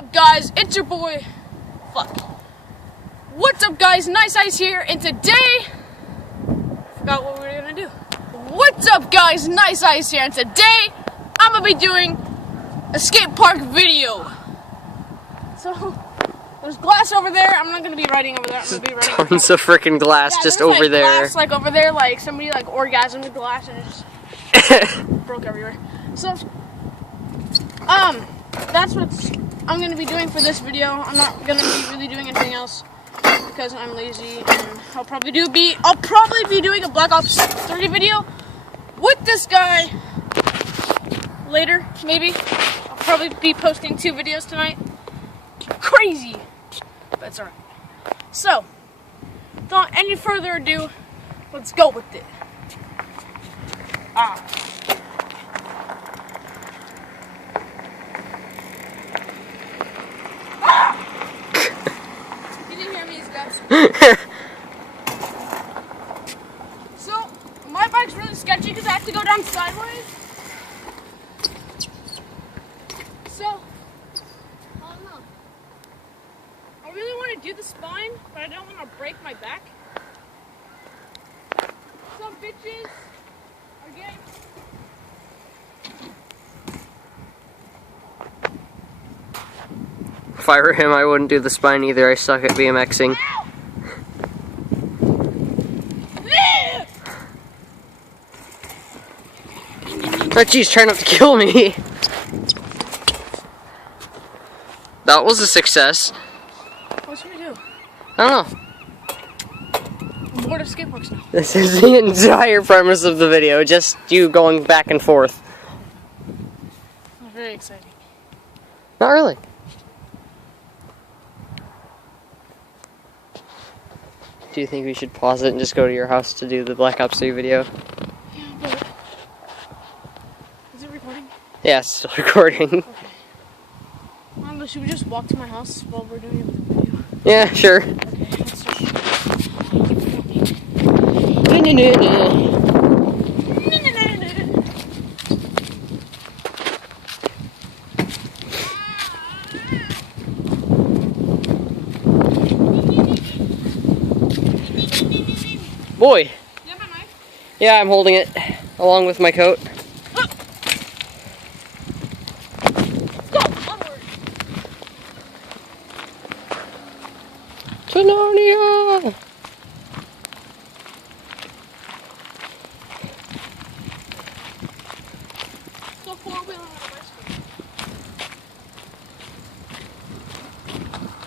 up, guys? It's your boy. What's up, guys? Nice Ice here, and today, forgot what we were gonna do. What's up, guys? Nice Ice here, and today I'm gonna be doing a skate park video. So there's glass over there. I'm not gonna be riding over there. I'm gonna be riding. Tons of freaking glass just over like there. Glass, like over there, like somebody like orgasmed the glass and it just broke everywhere. So that's what I'm gonna be doing for this video. I'm not gonna be really doing anything else because I'm lazy, and I'll probably be doing a Black Ops 3 video with this guy later, maybe. I'll probably be posting 2 videos tonight. Crazy, but it's alright. So, without any further ado, let's go with it. You didn't hear me, guys. So, my bike's really sketchy because I have to go down sideways. So, I don't know. I really want to do the spine, but I don't want to break my back. Some bitches are getting... If I were him, I wouldn't do the spine either. I suck at BMXing. Oh jeez, try not to kill me. That was a success. What should we do? I don't know. I'm bored of skate parks now. This is the entire premise of the video, just you going back and forth. It's very exciting. Not really. Do you think we should pause it and just go to your house to do the Black Ops 3 video? Yeah, but... Is it recording? Yeah, it's still recording. Okay. Should we just walk to my house while we're doing the video? Yeah, sure. Okay, let's start. Boy. You have a knife? Yeah, I'm holding it along with my coat. Tenonia! Go four-wheeling on a bicycle.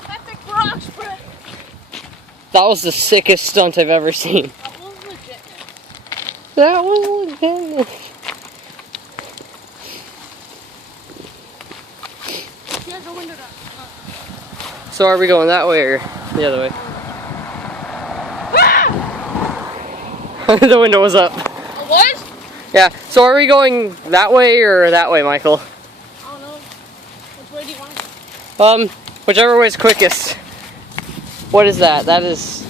Epic rocks, bro! That was the sickest stunt I've ever seen. That was legit. That was legit. Here's the window down. So are we going that way or the other way? Ah! The window was up. It was? Yeah, so are we going that way or that way, Michael? I don't know. Which way do you want to go? Whichever way is quickest. What is that? Is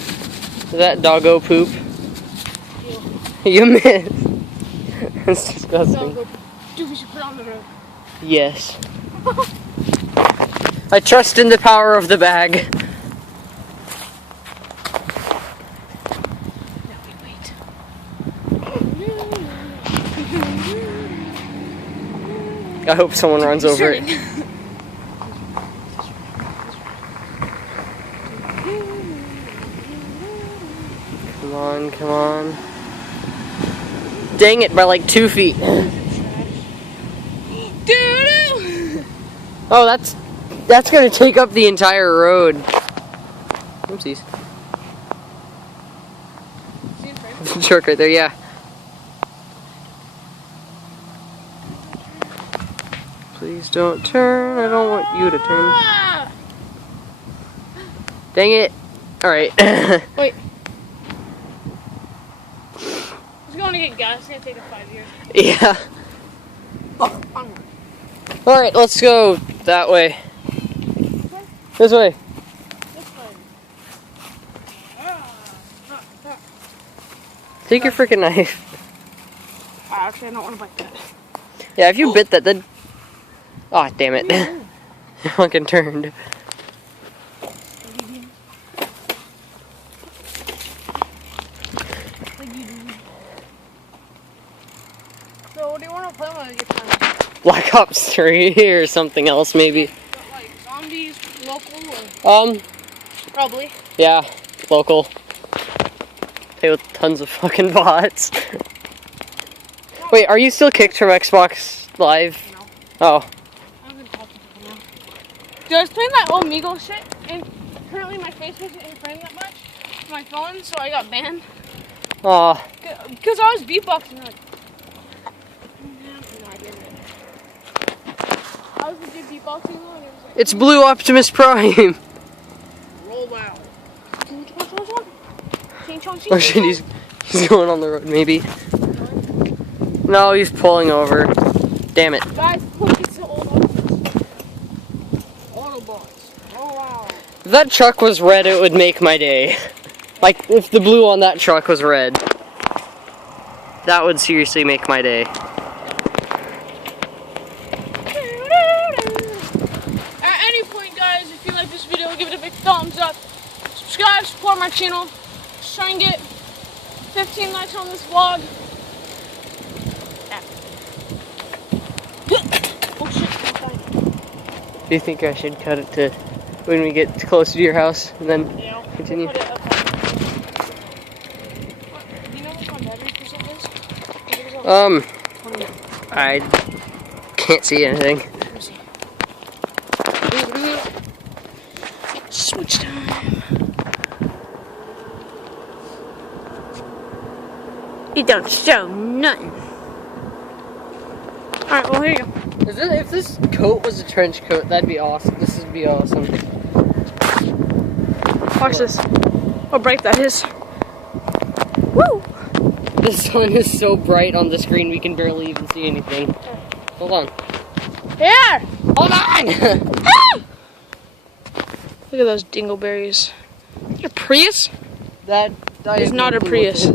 that doggo poop? You missed. That's disgusting. Dude, we should put it on the road. Yes. I trust in the power of the bag. Now we wait. I hope someone runs over it. Come on, come on. Dang it, by like 2 feet. Doo-doo! Oh, that's gonna take up the entire road. Oopsies. See in frame? Truck right there, yeah. Please don't turn. I don't want you to turn. Ah! Dang it. Alright. Wait. It's going to get gas. It's going to take us 5 years. Yeah. Oh, onward. Alright, let's go that way. This way. This way. Take your freaking knife. Actually, I don't want to bite that. Yeah, if you bit that, then... Aw, damn it. It fucking turned. So what do you want to play when I get time? Black Ops 3 or something else maybe. Like zombies, local, or probably. Yeah, local. Play with tons of fucking bots. Wait, are you still kicked from Xbox Live? No. Oh. I'm gonna talk to people now. Dude, I was playing that Omegle shit, and currently my face wasn't in frame that much on my phone, so I got banned. Aw. Because I was beatboxing, like. No, I didn't. I was legit beatboxing, and it was like. It's Blue Optimus Prime! Roll out. Oh shit, he's going on the road, maybe. No, he's pulling over. Damn it. Guys, look, it's the old Autobots. Oh wow. If that truck was red, it would make my day. Like, if the blue on that truck was red. That would seriously make my day. At any point, guys, if you like this video, give it a big thumbs up. Subscribe, support my channel. Just try and get 15 likes on this vlog. Oh shit, I'm fine. Do you think I should cut it to when we get closer to your house and then continue? Put it up. What, do you know what my battery percent is? I can't see anything. Let me see. Switch time. It don't show nothing. Alright, well, here you go. If this coat was a trench coat, that'd be awesome. This would be awesome. Watch this. How bright that is. Woo! The sun is so bright on the screen we can barely even see anything. Hold on. Here! Hold on! Look at those dingleberries. Is that a Prius? That is not a Prius.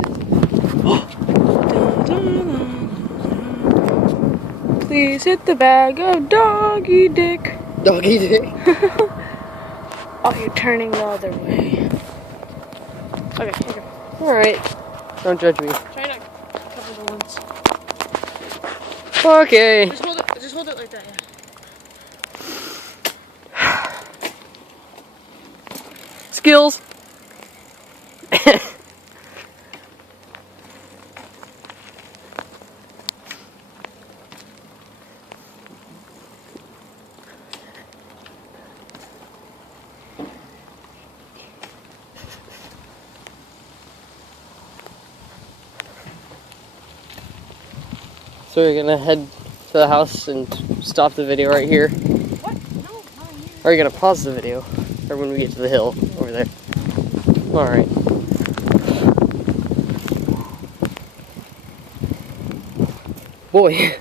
Please hit the bag of doggy dick. Doggy dick. Oh, you're turning the other way. Okay, here you go. Alright. Don't judge me. Try to cover the ones. Okay. Just hold it like that, yeah. Skills. So we're gonna head to the house and stop the video right here. What? No, not here. Or are you gonna pause the video? Or when we get to the hill over there? Alright. Boy.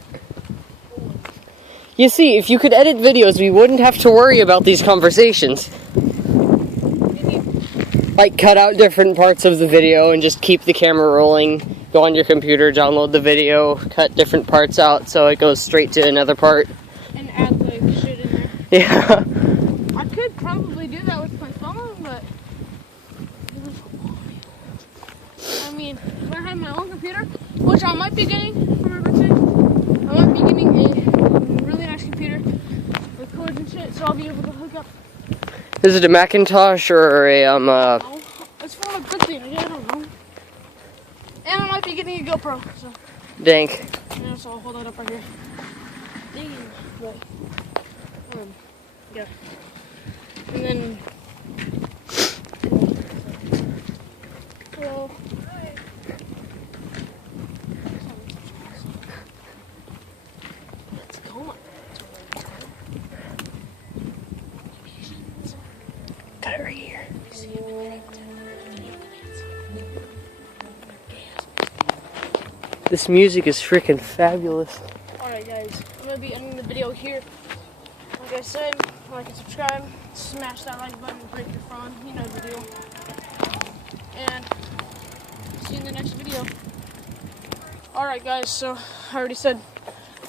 You see, if you could edit videos, we wouldn't have to worry about these conversations. Like, cut out different parts of the video and just keep the camera rolling. Go on your computer, download the video, cut different parts out so it goes straight to another part. And add like shit in there. Yeah. I could probably do that with my phone, but I mean, if I had my own computer, which I might be getting for my birthday, I might be getting a really nice computer with cords and shit, so I'll be able to hook up. Is it a Macintosh or a Oh, it's for my birthday. I don't know. And I might be getting a GoPro. So Dank. yeah, so I'll hold that up right here. Dang, but yeah. And then. Hello. Let's go. Got it right here. This music is freaking fabulous. Alright guys, I'm going to be ending the video here. Like I said, like and subscribe, smash that like button, break your phone, you know the deal. And see you in the next video. Alright guys, so I already said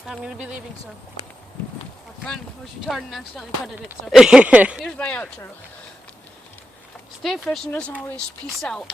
I'm going to be leaving, so have friend was retarded and accidentally cutted it, so here's my outro. Stay fishing as always. Peace out.